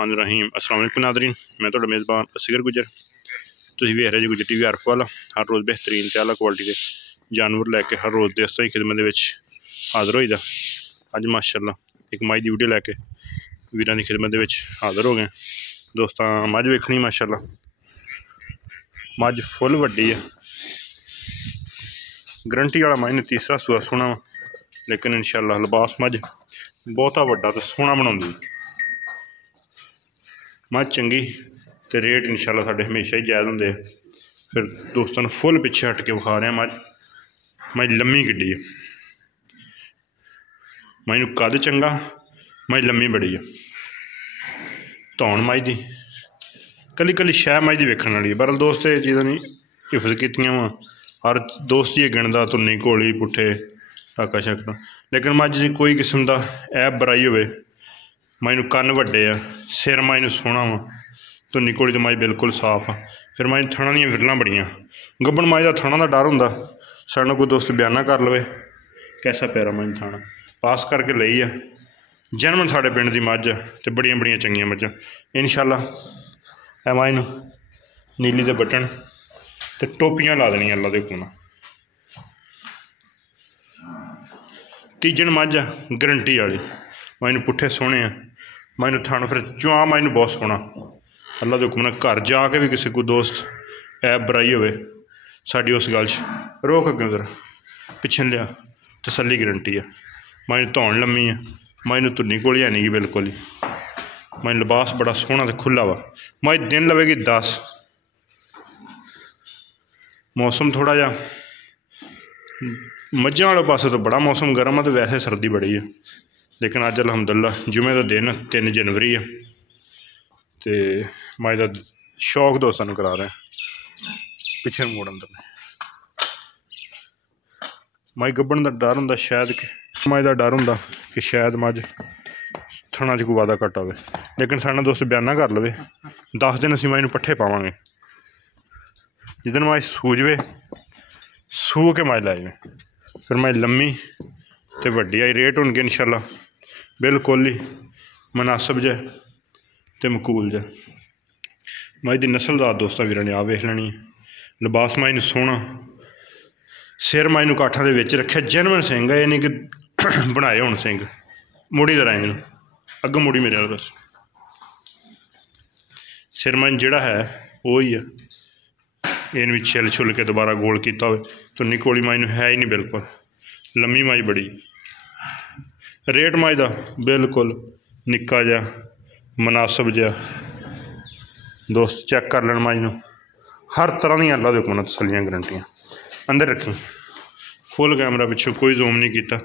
बिस्मिल्लाहिर्रहमानिर्रहीम। अस्सलाम वालेकुम नाज़रीन, मैं तुहाडा मेज़बान असगर गुजर। तुसीं वेख रहे जी गुजर टीवी हर वाला। हर रोज़ बेहतरीन ते आला क्वालिटी के जानवर लैके हर रोज़ दोस्तों की खिदमत दे विच हाज़र होईदा। अज माशाअल्लाह एक मझ की वीडियो लैके वीरां दी खिदमत दे विच हाज़र हो गए दोस्तां। मझ वेखनी माशाअल्लाह, मझ फुल वड्डी है, गरंटी वाला मझ ने तीसरा सूआ सोना वा, लेकिन इंशाअल्लाह लिबास मझ बहुता वड्डा तो सोहना बनाउंदी। मझ चंगी तो रेट इंशाअल्लाह साडे हमेशा ही जायज़ होंदे। फिर दोस्तों फुल पिछे हट के विखा रहे हैं। मझ लम्मी किड्डी है, मझ नूं कद चंगा, मझ लम्मी बड़ी है। धौन मझ दी कली कली शह मझ दी वेखण वाली है। बहरहाल दोस्त ये चीज़ां नी हिफज कीतियां वा, हर दोस्त ही गिणदा तुन्नी घोली पुट्ठे टाका शाका, लेकिन मझ दी कोई किस्म का ऐब बुराई होवे। मझ नूं कन्न वड्डे आ, सिर मझ नूं सोहना वा, तुन्नी घोली तो मझ बिल्कुल साफ आ। फिर मझ थणा दियां विरलां बड़ियां। गब्बन मझ दा थणा दा डर हुंदा, साडे कोई दोस्त बयाना कर लवे कैसा प्यारा मझ थाना पास करके लई आ। जनमन साडे पिंड दी मझ ते बड़ियां बड़ियां चंगियां मझां इंशाअल्लाह। ऐ मझ नूं नीली दे बटन ते टोपियां ला देनियां अल्लाह दे हुकम नाल। तीजन मझ आ गरंटी वाली, मझ नूं पुट्ठे सोहने आ, मझ नूं थण फिर चुआं मझ नूं बहुत सोहना। अल्लाह दे हुकम नाल घर जाके भी किसी कोई दोस्त ऐब बुराई होवे, साडी उस गल च रोक अग्गे उधर पिछे लिया तसल्ली गरंटी है। मझ नूं धौन लम्मी है, मझ नूं तुन्नी घोली है नहीं गी बिल्कुल ही। मझ लिबास बड़ा सोहना तो खुला वा। मझ दिन लवेगी 10। मौसम थोड़ा जा मझां वाले पासे तो बड़ा मौसम गर्म है, तो वैसे सर्दी बड़ी है। लेकिन अज अलहमदुलिल्लाह जुमे का दिन 3 जनवरी है, तो मझ का शौक दोस्तों को करा रहे हैं। पिछे मोड़ अंदर मझ गब्बन का डर होंदा, शायद मझ का डर होंदा कि शायद मझ थणा च कोई वादा घट आवे, लेकिन साडा दोस्त बयाना कर लवे 10 दिन असीं मझ नूं पट्ठे पावांगे। जिदन मझ सूजवे सूह के मझ लाई फिर मझ लम्मी तो वड्डी आई। रेट होणगे इंशाअल्लाह बिल्कुल ही मुनासिब जे ते मकूल जे। मझ दी नस्लदार दोस्तां वीरां ने आ वेख लैनी है। लिबास मझ नूं सोहना, सिर मझ नूं काठां दे विच रखे, जनवन सिंह है, ये नहीं कि बनाए होण सिंह। मुड़ी दा रंग अग्गों मुड़ी मेरे वाले पास सिर मझ जिहड़ा है वो ही है, इन भी छिल छुल के दोबारा गोल किया हो। तुन्नी घोली मझ नूं है ही नहीं बिल्कुल, लम्मी मझ बड़ी। रेट मझ दा बिल्कुल निक्का जिहा मुनासिब जिहा। दोस्त चैक कर लैन मझ नूं, हर तरह दी अल्लाह दे हुकम नाल तसल्लियां गरंटियां। अंदर रखी फुल कैमरा पिछों कोई जूम नहीं किया।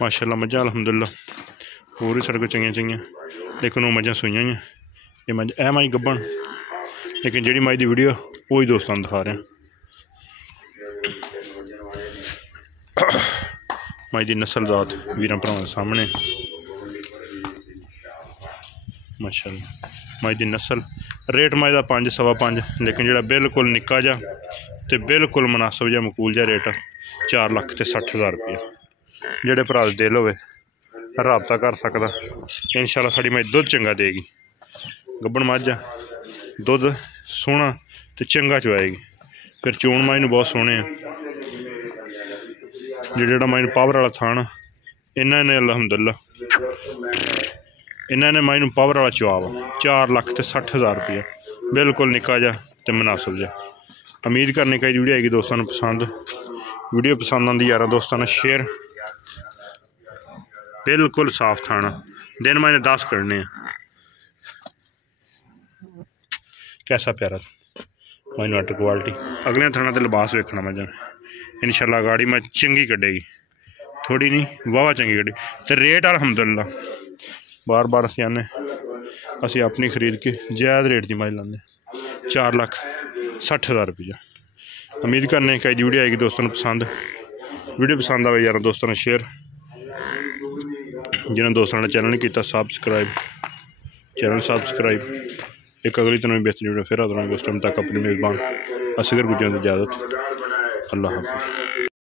माशाअल्लाह मझां अलहमदुलिल्लाह होर भी साढ़े कोल चंगियां चंगियां, लेकिन वो मझां सूइयां ही। ये मझ ऐ मझ गब्बन, लेकिन जिहड़ी मझ दी वीडियो वही दोस्तां दिखा रहे हैं। मझ दी नस्लजात वीरां भरावां दे सामने माशाअल्लाह। मझ दी नस्ल रेट मझ दा 5 सवा 5, लेकिन जिहड़ा बिल्कुल निक्का जा ते बिल्कुल मुनासिब जा मकूल जा रेट 4,60,000 रुपया। जिहड़े भरा दे दिल होवे राबता कर सकदा। इंशाअल्लाह साडी मझ दुध चंगा देगी। गब्बन मझ आ, दुध सोहना तो चंगा चुआएगी। फिर चोण मझ नूं बहुत सोहने आ। जिहड़ा मझ नूं पावर वाला थान इन्हां ने अलहमदुलिल्लाह इन्हां ने मझ नूं पावर वाला चुआ वा। 4,60,000 रुपया बिल्कुल निक्का जा तो मुनासिब जा। उम्मीद करने का वीडियो आएगी दोस्तों पसंद। वीडियो पसंद आती यार दोस्तों शेयर। बिल्कुल साफ थाना, दिन महीने 10 करने। कैसा प्यारा मझ नट क्वालिटी। अगले थाना तो लिबास वेखना मझ इंशाअल्लाह गाड़ी मैं चंगी कढ़ेगी, थोड़ी नहीं वाह चंगी कढ़ी। तो रेट अलहमदुलिल्लाह बार बार असीं आने असीं अपनी खरीद के जायज़ रेट की मझ लाने 4,60,000 रुपया। उम्मीद करने कि वीडियो आएगी दोस्तों पसंद। वीडियो पसंद आए यार दोस्तों शेयर। जिन्होंने दोस्तों ने चैनल नहीं किया सब्सक्राइब, चैनल सब्सक्राइब। एक अगली तरह बेहतरीन वीडियो फिर आता हूँ। उस टाइम तक अपनी मेज़बान असगर गुजर की इजाज़त। अल्लाह हाफ़िज़।